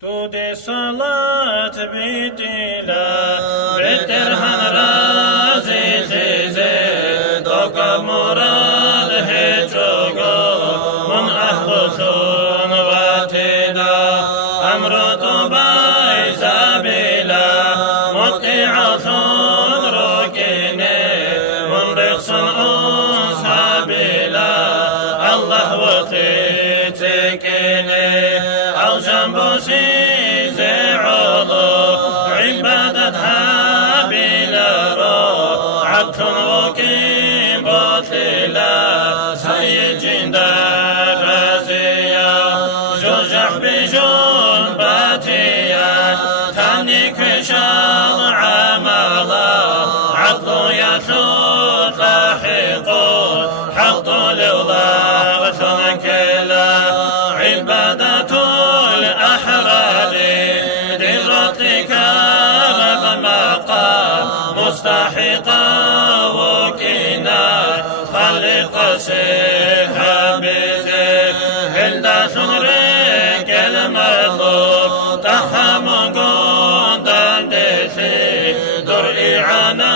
Tude salat bitila, beterhan razi tize, doka murad hechogo, mun ahlusun watida, amrutu bay zabila, mut'i'atun rukine, mun riqsun ushabila, Allah watitikine, al jambusi مستحقا وكنا خلق سيها بزيك هلدا شنريك المطلوب تحمل قندان دشي دور إعانة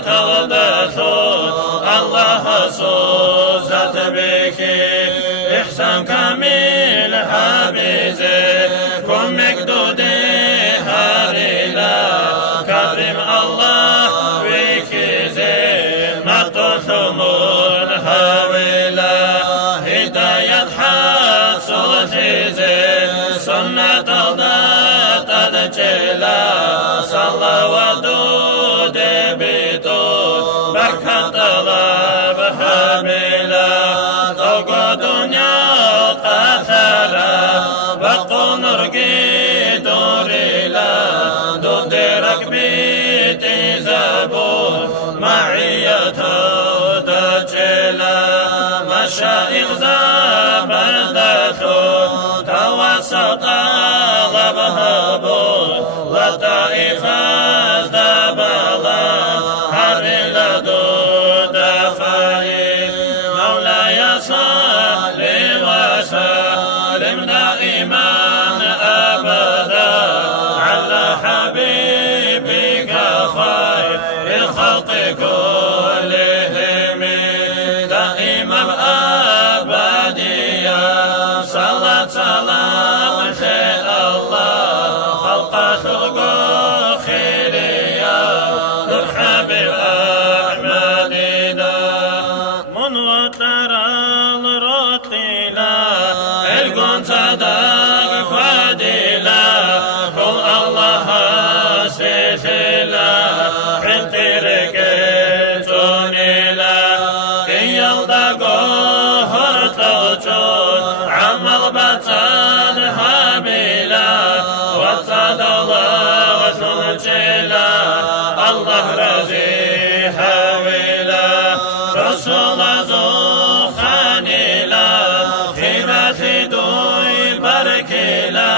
تغدثون الله صوزت بك إحسان كامل حبيزي كن مكدودي هاريلا كريم الله وكزي مطلوب هاويلا هداية حصل تزي سنة ضغط أدجلا صلى ودود بيتون بركة طلب حاملا طوق دنيا قتلا بقو نرقي دوريلا دود ركبي تزابون معيته دجلا مشايخ زبردتون توسط لبهبون لطائف ازدبلا هرل دود فايد مولاي صل وسلم دائما ابدا على حبيبك خير الخلق كلهم دائما ابديا صلاة سلام خير الله خلق خلق خيريا ترحب احمدنا من وطر الرطيلا القن صدق فديلا كل الله سيفلا حنطرق تونيلا كي يلدقو هرطوچون عمل بطن هابيلا وصد الله وسنجلا الله رزي حاويلا رسول زو خانيلا خيمة دوي بركيلا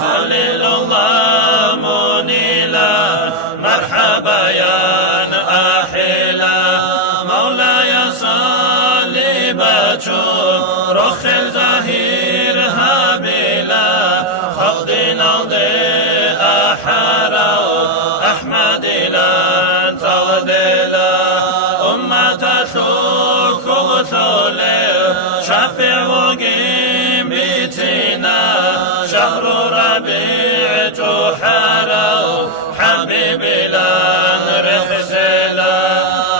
خليل الله منيلا مرحبا يا أحيلا مولاي صل بچون رخ الزهير هابيلا خفضنا أحرا أحمد لان تغدلا أمة شوك وثولي شفع وقيم بيتنا شهر ربيع جحرا حبيبي لان رخسلا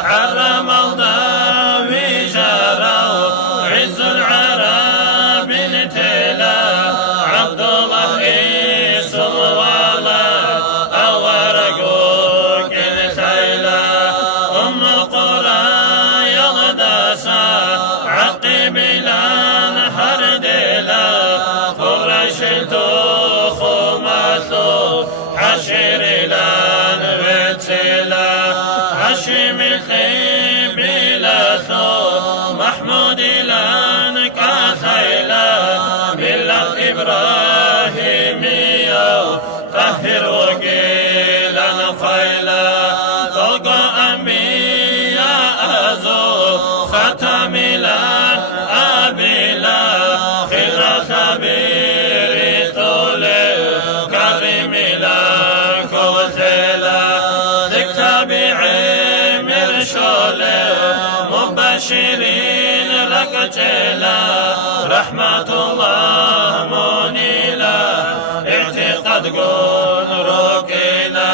حرم الضوي جرا عز العرب انتلا عبد الله عيسى الوالا أورقوك الخيلا أم القرى يغدسا عقب لان حردلا قريش تخمتو حشر لان بتلا هاشم الخيب لثو محمود لان كاثيلا بالله إبراهيمية طهر وقيلا خيلا طلق أنبياء أزو ختم لان أبيلا خير خبير طول رحمة الله منيلة اعتقد قول ركيلة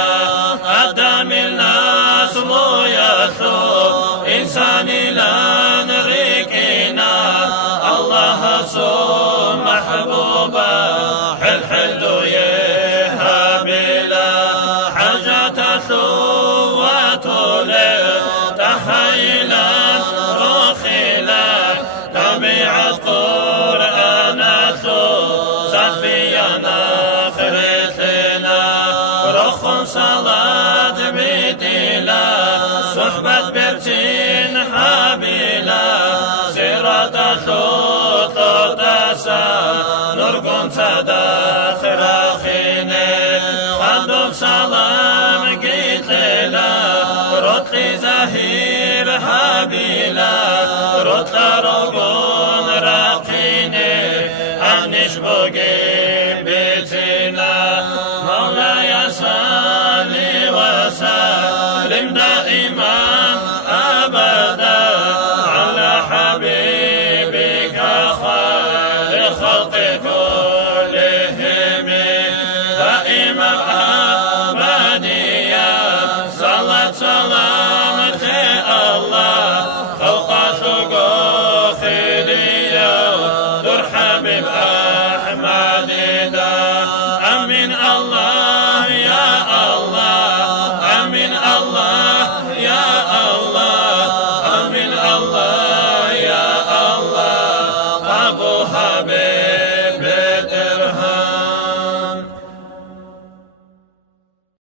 قدم الناس مو يثو إنساني لن ريكينا الله سو محبوبة حل حل دويه بلا حاجة ثوات تهيلا رخيلا طبيعة قرآن صفينا خريتنا رخ صلاة بيتلا صحبة برتين حبيلا سيرة ثوت تسا نرقن تداخل خيني خدف سلام قيت ليلا رتقي زهير حبيلا رتلا رقن راقيني أغنش بقي بيتنا مولاي صلي وسلم دائما أبدا على حبيبك خير الخلق كلهم دائما أبديا صلاة سلامة الله فوق شقوق ليا در حبيب أحمد دا أمين الله يا الله أمين الله يا الله أمين الله يا الله أبو حبيب